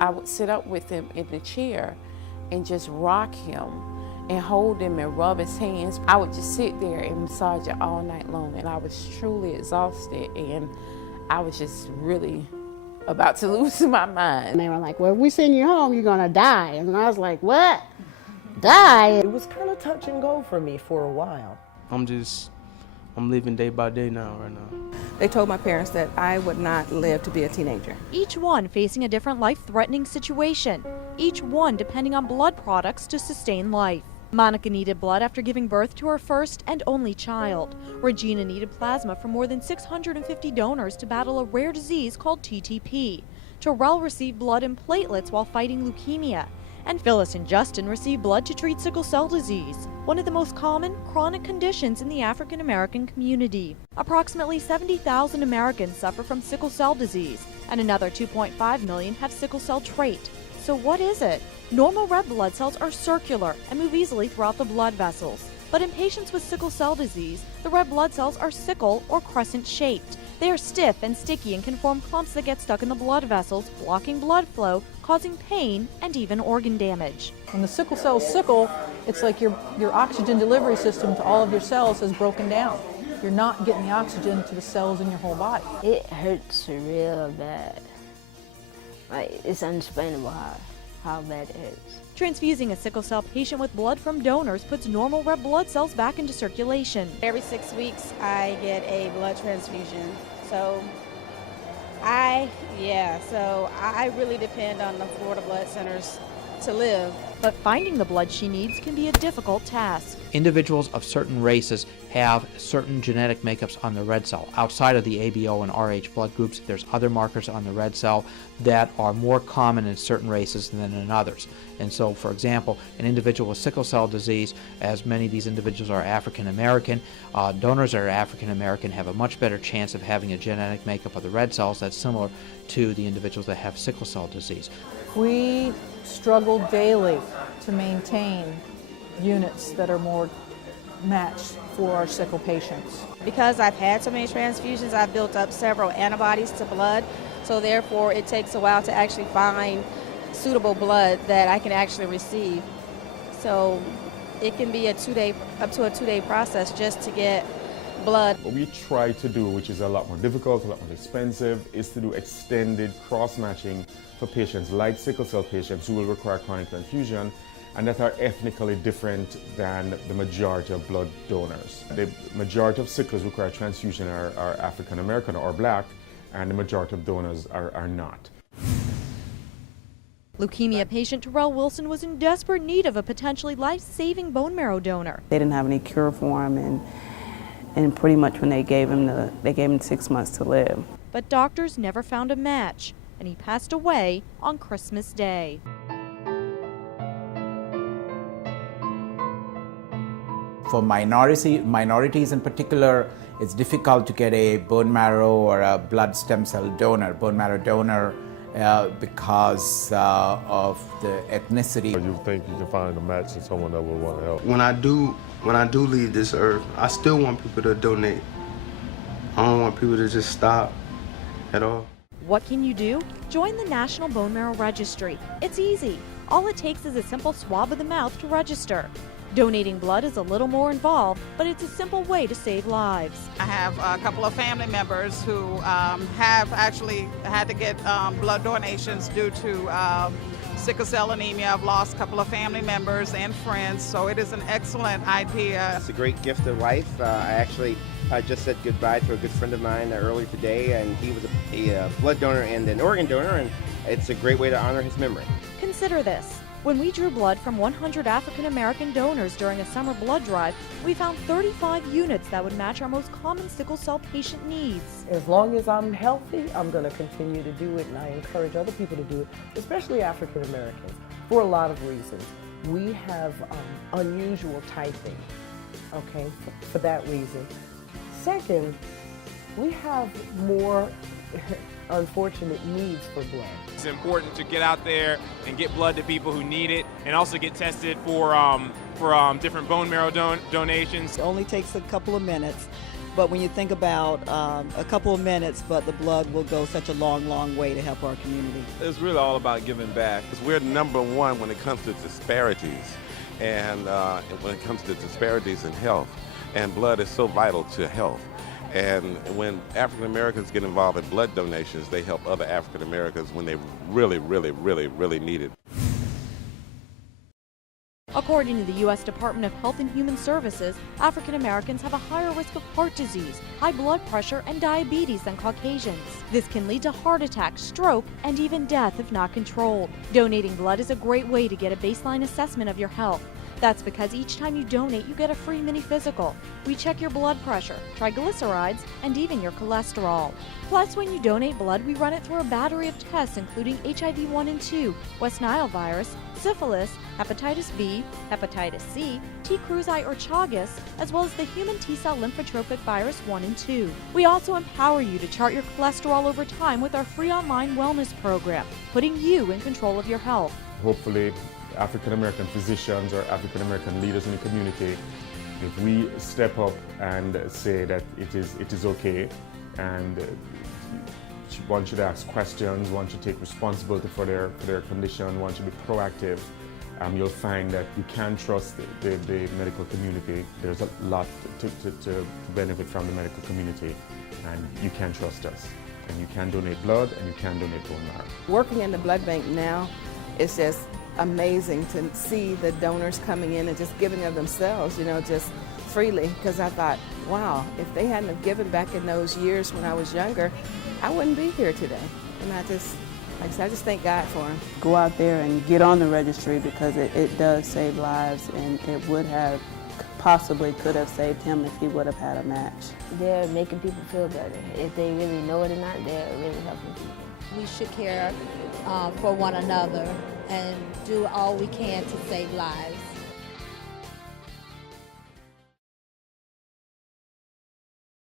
I would sit up with him in the chair and just rock him and hold him and rub his hands. I would just sit there and massage it all night long, and I was truly exhausted, and I was just really about to lose my mind. And they were like, well, if we send you home, you're gonna die. And I was like, what? Die? It was kind of touch and go for me for a while. I'm living day by day now, right now. They told my parents that I would not live to be a teenager. Each one facing a different life-threatening situation, each one depending on blood products to sustain life. Monica needed blood after giving birth to her first and only child. Regina needed plasma from more than 650 donors to battle a rare disease called TTP. Terrell received blood and platelets while fighting leukemia. And Phyllis and Justin received blood to treat sickle cell disease, one of the most common chronic conditions in the African American community. Approximately 70,000 Americans suffer from sickle cell disease, and another 2.5 million have sickle cell trait. So what is it? Normal red blood cells are circular and move easily throughout the blood vessels. But in patients with sickle cell disease, the red blood cells are sickle or crescent shaped. They are stiff and sticky and can form clumps that get stuck in the blood vessels, blocking blood flow, causing pain and even organ damage. When the sickle cells sickle, it's like your oxygen delivery system to all of your cells has broken down. You're not getting the oxygen to the cells in your whole body. It hurts real bad. Like, it's unexplainable how bad it is. Transfusing a sickle cell patient with blood from donors puts normal red blood cells back into circulation. Every 6 weeks I get a blood transfusion. So I really depend on the Florida Blood Centers to live. But finding the blood she needs can be a difficult task. Individuals of certain races have certain genetic makeups on the red cell. Outside of the ABO and RH blood groups, there's other markers on the red cell that are more common in certain races than in others. And so, for example, an individual with sickle cell disease, as many of these individuals are African American, donors that are African American have a much better chance of having a genetic makeup of the red cells that's similar to the individuals that have sickle cell disease. We struggle daily to maintain units that are more matched for our sickle patients. Because I've had so many transfusions, I've built up several antibodies to blood, so therefore it takes a while to actually find suitable blood that I can actually receive. So it can be up to a 2-day process just to get blood. What we try to do, which is a lot more difficult, a lot more expensive, is to do extended cross-matching for patients like sickle cell patients who will require chronic transfusion and that are ethnically different than the majority of blood donors. The majority of sicklers require transfusion are African American or black, and the majority of donors are not. Leukemia patient Terrell Wilson was in desperate need of a potentially life-saving bone marrow donor. They didn't have any cure for him, and pretty much when they gave him 6 months to live. But doctors never found a match, and he passed away on Christmas Day. For minorities in particular, it's difficult to get a bone marrow or a blood stem cell donor, bone marrow donor, because of the ethnicity. You think you can find a match to someone that would want to help? When I do leave this earth, I still want people to donate. I don't want people to just stop at all. What can you do? Join the National Bone Marrow Registry. It's easy. All it takes is a simple swab of the mouth to register. Donating blood is a little more involved, but it's a simple way to save lives. I have a couple of family members who have actually had to get blood donations due to sickle cell anemia. I've lost a couple of family members and friends, so it is an excellent idea. It's a great gift of life. I just said goodbye to a good friend of mine earlier today, and he was a blood donor and an organ donor, and it's a great way to honor his memory. Consider this. When we drew blood from 100 African American donors during a summer blood drive, we found 35 units that would match our most common sickle cell patient needs. As long as I'm healthy, I'm going to continue to do it, and I encourage other people to do it, especially African Americans, for a lot of reasons. We have unusual typing, okay, for that reason. Second, we have more unfortunate needs for blood. It's important to get out there and get blood to people who need it, and also get tested for different bone marrow donations. It only takes a couple of minutes But when you think about a couple of minutes, but the blood will go such a long, long way to help our community. It's really all about giving back. We're number one when it comes to disparities, and when it comes to disparities in health. And blood is so vital to health. And when African Americans get involved in blood donations, they help other African Americans when they really, really, really, really need it. According to the U.S. Department of Health and Human Services, African Americans have a higher risk of heart disease, high blood pressure, and diabetes than Caucasians. This can lead to heart attack, stroke, and even death if not controlled. Donating blood is a great way to get a baseline assessment of your health. That's because each time you donate, you get a free mini physical. We check your blood pressure, triglycerides, and even your cholesterol. Plus, when you donate blood, we run it through a battery of tests including HIV 1 and 2, West Nile virus, syphilis, hepatitis B, hepatitis C, T. cruzi or Chagas, as well as the human T-cell lymphotropic virus 1 and 2. We also empower you to chart your cholesterol over time with our free online wellness program, putting you in control of your health. Hopefully, African American physicians or African American leaders in the community, if we step up and say that it is okay, and one should ask questions, one should take responsibility for their condition, one should be proactive, you'll find that you can trust the medical community. There's a lot to benefit from the medical community, and you can trust us. And you can donate blood, and you can donate bone marrow. Working in the blood bank now, it's just amazing to see the donors coming in and just giving of themselves, just freely, because I thought, wow, if they hadn't have given back in those years when I was younger, I wouldn't be here today. And I just thank God for them. Go out there and get on the registry, because it does save lives, and it would have could have saved him if he would have had a match. They're making people feel better. If they really know it or not, they're really helping people. We should care for one another and do all we can to save lives.